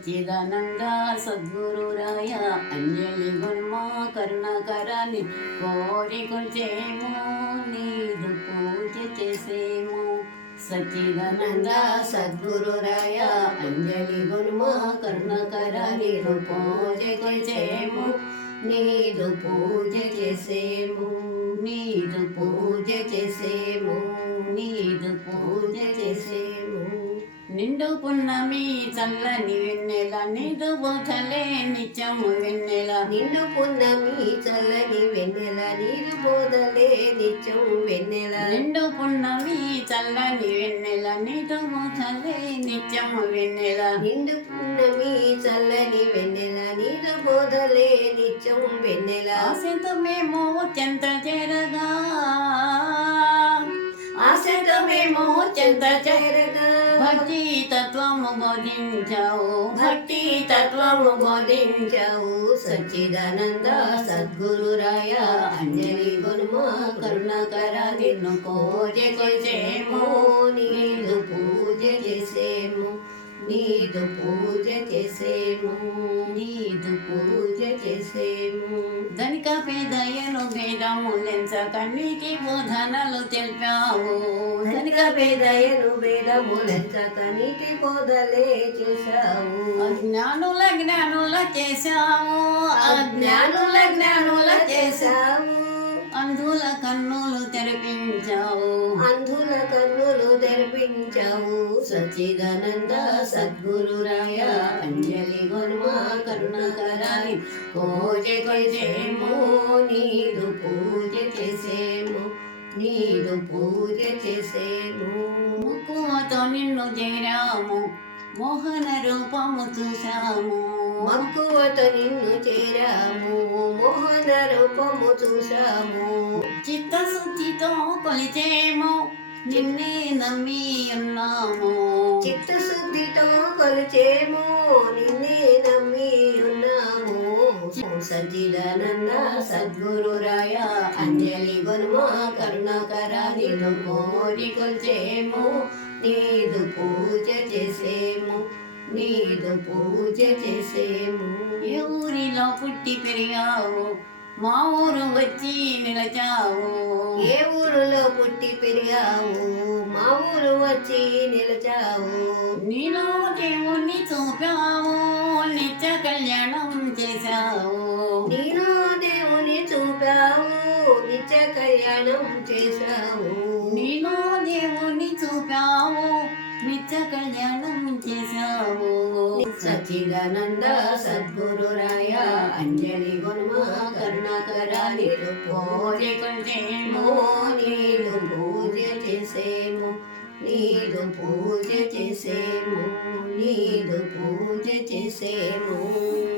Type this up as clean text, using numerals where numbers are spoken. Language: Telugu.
సచ్చిదానంద సద్గురురాయ అంజలి గుణమా కరుణాకరాన్ని కోరి కొల్చేమో నీదు పూజ చేసేమో. సచ్చిదానంద సద్గురురాయ అంజలి గుణమా కరుణాకరాన్ని పూజ కొల్చేమో నీదు పూజ చేసేము. నీదు పూజ చేసేము. నీదు పూజ చేసేము. నిండు పున్నమి చల్లని వెన్నెల నీదు బోధలే నిత్యము వెన్నెల. నిండు పున్నమి చల్లని వెన్నెల నీరు బోధలే నిత్యం వెన్నెల. నిండు పున్నమి చల్లని వెన్నెల నీదు బోధలే నిత్యము వెన్నెల. నిండు పున్నమి చల్లని వెన్నెల నీరు బోధలే నిత్యం వెన్నెల. ఆశతో మేము చెంత చేరగా ఆశతో మేము చెంత చేరగా భక్తి తత్వము బోధించావు. భక్తి తత్వము బోధించావు. సచ్చిదానంద సద్గురురాయ అంజలి గుణమా కరుణాకర నిన్ను పూజ చేసేము. నీదు పూజ చేసేము. నీదు పూజ చేసేము. నీదు పూజ చేసేము. ధనిక పేదయను భేదములెంచ కన్నీటి బోధనలు తెలిపావు. ధనిక పేదయను భేదములెంచక నీటి బోధలే చేశావు. అజ్ఞానుల జ్ఞానుల చేశావు. అజ్ఞానుల జ్ఞానుల చేశావు. అంధుల కన్నులు తెరిపించావు. అంధుల కన్నులు తెరిపించావు. సచ్చిదానంద సద్గురురాయ అంజలి గుణమా కరుణాకరాన్ని పూజ చేసేము. నీదు పూజ చేసేము. నీదు పూజ చేసేము. మక్కువతో నిన్ను చేరాము. మోహన రూపము చూశాము. మక్కువతో నిన్ను చేరాము. మోహన రూపము చూశాము. చిత్తశుద్ధితో కొలిచేము. నిన్నే నమ్మి ఉన్నాము. చిత్తశుద్ధితో కొలిచేము. నిన్నే నమ్మి ఉన్నాము. సచ్చిదానంద సద్గురురాయ అంజలి గుణమా కరుణాకర నిన్ను కోరి కొల్చేము. నీదు పూజ చేసేము. నీదు పూజ చేసేము. ఏ ఊరిలో పుట్టి పెరిగావు. మా ఊరు వచ్చి నిలచావు. ఏ ఊరులో పుట్టి పెరిగావు. మా ఊరు వచ్చి నిలిచావు. నీలో దేవుణ్ణి చూపావు. నిత్య కళ్యాణం చేశావు. నీలో దేవుని చూపావు. నిత్య కళ్యాణం చేశావు. నీలో దేవుణ్ణి చూపావు. నిత్య కళ్యాణం చేశావు. సచ్చిదానంద సద్గురురాయ అంజలి గుణమా కరుణాకర నీదు పూజ చేసేము. నీదు పూజ చేసేము. నీదు పూజ చేసేము. నీదు పూజ చేసేము.